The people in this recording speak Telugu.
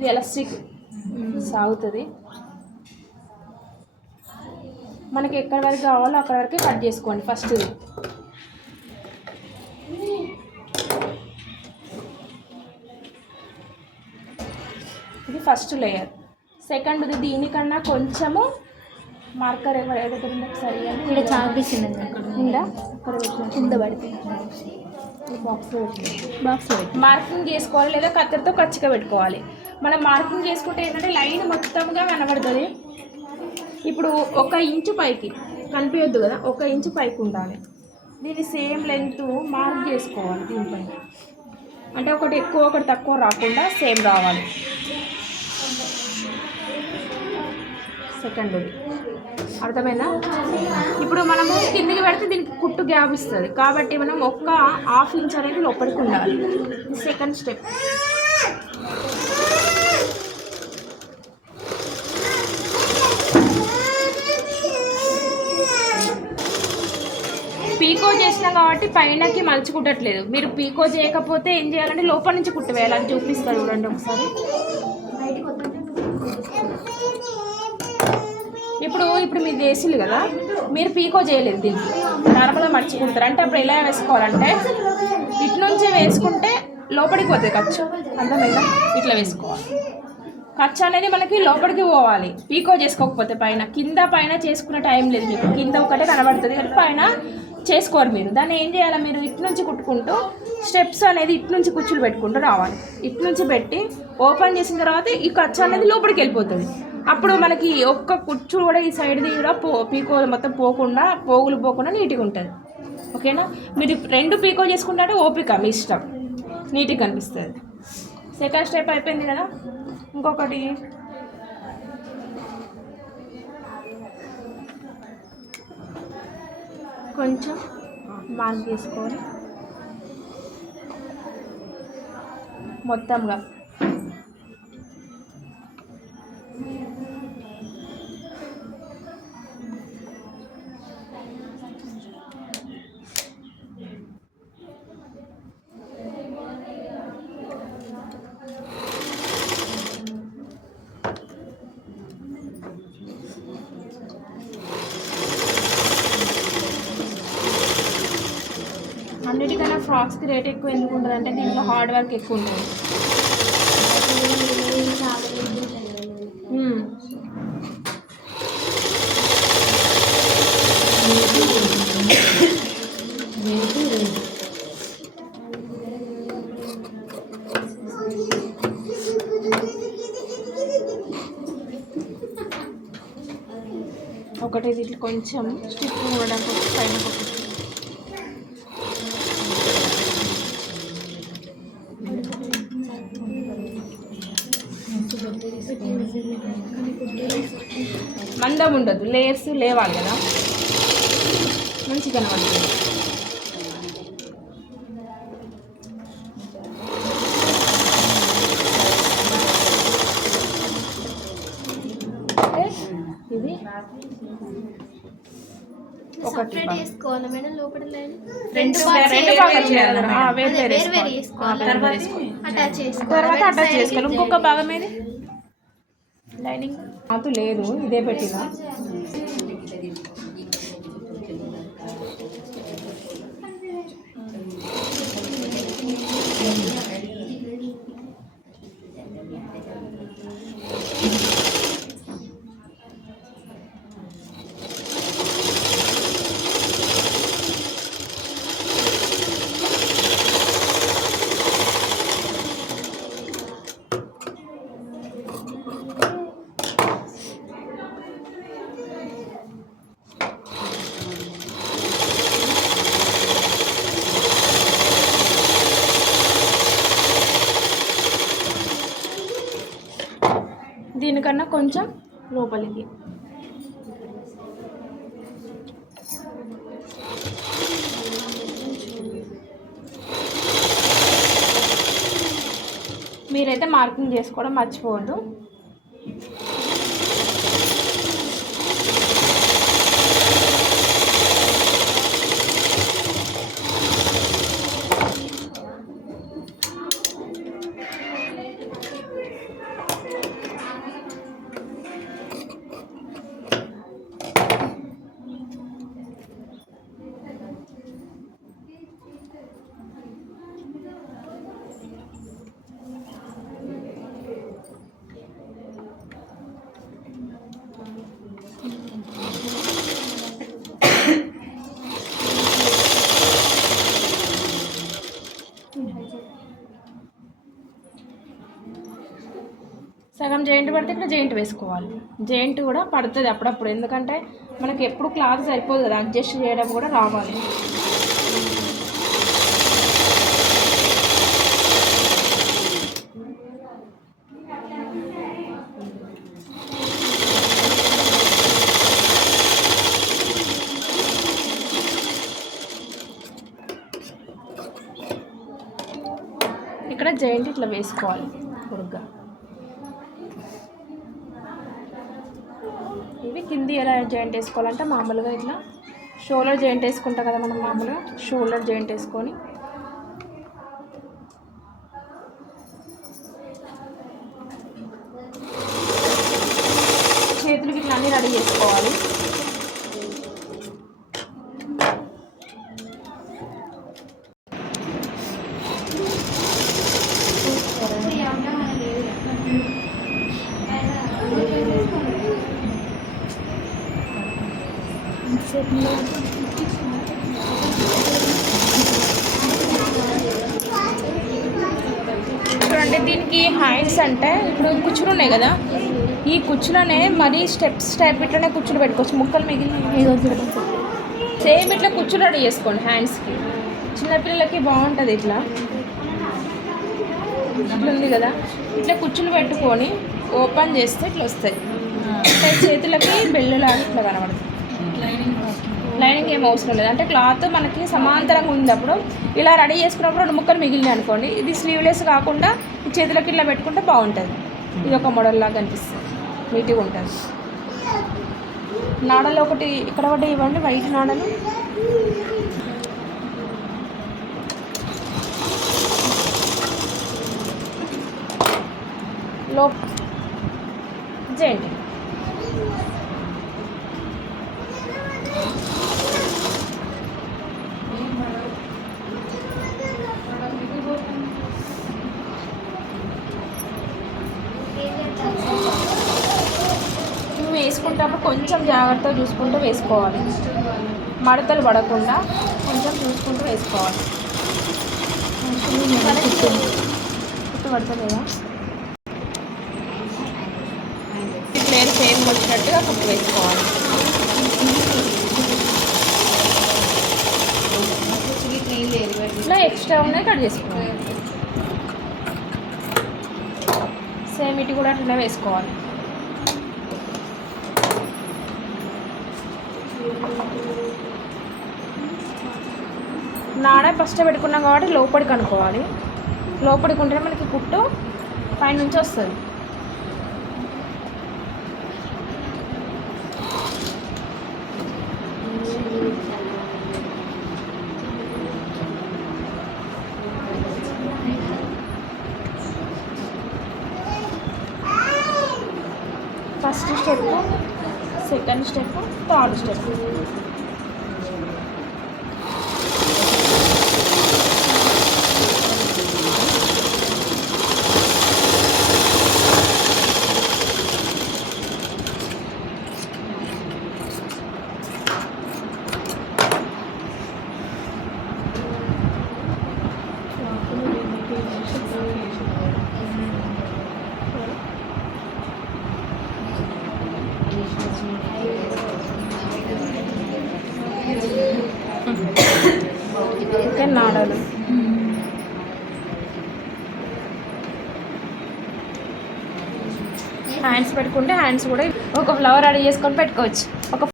ఇది ఎలాస్టిక్ సాగుతుంది. మనకి ఎక్కడి వరకు కావాలో అక్కడ వరకే కట్ చేసుకోండి. ఫస్ట్ ఇది ఫస్ట్ లేయర్. సెకండ్ది దీనికన్నా కొంచెము మార్కర్ ఎవరి దగ్గర ఉంది ఒకసారి ఇక్కడ చాపిస్తుంది ఉందా, అక్కడ కింద పడితే బాక్స్లో మార్కింగ్ చేసుకోవాలి, లేదా కత్తెరతో ఖచ్చితంగా పెట్టుకోవాలి. మనం మార్కింగ్ చేసుకుంటే ఏంటంటే లైన్ మొత్తంగా కనబడుతుంది. ఇప్పుడు 1 ఇంచు పైకి కనిపించద్దు కదా, 1 ఇంచు పైకి ఉండాలి. దీన్ని సేమ్ లెంగ్త్ మార్క్ చేసుకోవాలి దీనిపైన. అంటే ఒకటి ఎక్కువ ఒకటి తక్కువ రాకుండా సేమ్ రావాలి. సెకండ్ అర్థమైనా? ఇప్పుడు మనము కిందికి పెడితే దీనికి కుట్టు గ్యాప్ ఇస్తుంది కాబట్టి మనం 1/2 ఇంచ్ అనేది లోపలికి ఉండాలి. Second step. పీకో చేసినాం కాబట్టి పైనకి మలిచి కుట్టట్లేదు. మీరు పీకో చేయకపోతే ఏం చేయాలంటే లోపల నుంచి కుట్టు వేయాలి. అది చూపిస్తారు చూడండి ఒకసారి. ఇప్పుడు మీరు చేసిల్లు కదా, మీరు పీకో చేయలేదు, దీనికి నార్మల్గా మడిచి కుడతారు. అంటే అప్పుడు ఎలా వేసుకోవాలంటే ఇటు నుంచే వేసుకుంటే లోపలికి పోతుంది ఖర్చు. అర్థమైందా? ఇట్లా వేసుకోవాలి. ఖర్చు అనేది మనకి లోపలికి పోవాలి. పీకో చేసుకోకపోతే కింద పైన చేసుకునే టైం లేదు మీకు. కింద ఒకటే కనబడుతుంది కానీ పైన చేసుకోరు మీరు. దాన్ని ఏం చేయాలి, మీరు ఇటు నుంచి కుట్టుకుంటూ స్టెప్స్ అనేది ఇటు నుంచి కుచ్చులు పెట్టుకుంటూ రావాలి. ఇటు నుంచి పెట్టి ఓపెన్ చేసిన తర్వాత ఈ ఖర్చు అనేది లోపలికి వెళ్ళిపోతుంది. అప్పుడు మనకి ఒక్క కుచ్చు కూడా ఈ సైడ్ది కూడా పీకో మొత్తం పోకుండా, పోగులు పోకుండా నీట్గా ఉంటుంది. ఓకేనా? మీరు 2 పీకో చేసుకుంటే ఓపిక మీ ఇష్టం, నీట్గా కనిపిస్తుంది. సెకండ్ స్టెప్ అయిపోయింది కదా. ఇంకొకటి కొంచెం మార్క్ చేసుకోవాలి మొత్తంగా. అన్నిటికన్నా ఫ్రాక్స్కి రేట్ ఎక్కువ ఎందుకు ఉంటుంది అంటే దీంట్లో హార్డ్ వర్క్ ఎక్కువ ఉంటుంది. ఒకటి ఇట్లా కొంచెం స్టిచ్ ఉండడానికి పైన మందం ఉండదు, లేయర్స్ లేవాలి కదా, మంచిగా కనబడుతుంది. ఇది ఒకటి తర్వాత అటాచ్ చేసుకోవాలి. ఇంకొక భాగం ఏది లైనింగ్ మాకు లేదు, ఇదే పెట్టినా. దీనికన్నా కొంచెం లోపలికి. మీరైతే మార్కింగ్ చేసుకోవడం మర్చిపోవద్దు. సగం జాయింట్ పడితే ఇక్కడ జాయింట్ వేసుకోవాలి. జాయింట్ కూడా పడుతుంది అప్పుడప్పుడు, ఎందుకంటే మనకి ఎప్పుడు క్లాత్ సరిపోదు కదా, అడ్జస్ట్ చేయడం కూడా రావాలి. ఇక్కడ జాయింట్ ఇట్లా వేసుకోవాలి పొడుగ్గా. ఇవి కింది ఎలా జాయింట్ వేసుకోవాలంటే మామూలుగా ఇట్లా షోల్డర్ జాయింట్ వేసుకుంటాం కదా మనం, మామూలుగా షోల్డర్ జాయింట్ వేసుకొని చేతులకి ఇట్లా అన్నీ రెడీ చేసుకోవాలి. చూడండి, దీనికి హ్యాండ్స్ అంటే ఇప్పుడు కుచ్చులు ఉన్నాయి కదా, ఈ కుచ్చులోనే మరీ స్టెప్స్ టైప్ ఇట్లనే కుచ్చులు పెట్టుకోవచ్చు. ముక్కలు మిగిలిన సేమ్ ఇట్లా కుచ్చులు రెడీ చేసుకోండి హ్యాండ్స్కి. చిన్నపిల్లలకి బాగుంటుంది. ఇట్లా ఉంది కదా, ఇట్లా కుచ్చులు పెట్టుకొని ఓపెన్ చేస్తే ఇట్లా వస్తాయి. అంటే చేతులకి బెల్లులాగా ఇట్లా కనబడుతుంది. లైనింగ్ ఏం అవసరం లేదు. అంటే క్లాత్ మనకి సమాంతరంగా ఉన్నప్పుడు ఇలా రెడీ చేసుకున్నప్పుడు 2 ముక్కలు మిగిలినాయి అనుకోండి, ఇది స్లీవ్లెస్ కాకుండా ఈ చేతులకి ఇట్లా పెట్టుకుంటే బాగుంటుంది. ఇది ఒక మోడల్ లాగా అనిపిస్తుంది, నీట్గా ఉంటుంది. నాడలు ఒకటి ఇక్కడ ఒకటి ఇవ్వండి, వైట్ నాడలు. లో చేయండి. వేసుకుంటప్పుడు కొంచెం జాగ్రత్తగా చూసుకుంటూ వేసుకోవాలి, మడతలు పడకుండా కొంచెం చూసుకుంటూ వేసుకోవాలి. కుట్టు పడతలేదా? ప్లేన్ సేమ్ వచ్చినట్టుగా కుట్టు వేసుకోవాలి. ఇట్లా ఎక్స్ట్రా ఉన్నాయి కట్ చేసుకోవాలి. సేమ్ ఇటు కూడా అట్లా వేసుకోవాలి. నాడ ఫస్ట్ పెట్టుకున్నాం కాబట్టి లోపలికి అనుకోవాలి. లోపలికి ఉంటేనే మనకి కుట్టు పైనుంచి వస్తుంది. First step, second step, third step. నాడలు హ్యాండ్స్ పెట్టుకుంటే హ్యాండ్స్ కూడా ఒక ఫ్లవర్ రెడీ చేసుకొని పెట్టుకోవచ్చు. ఒక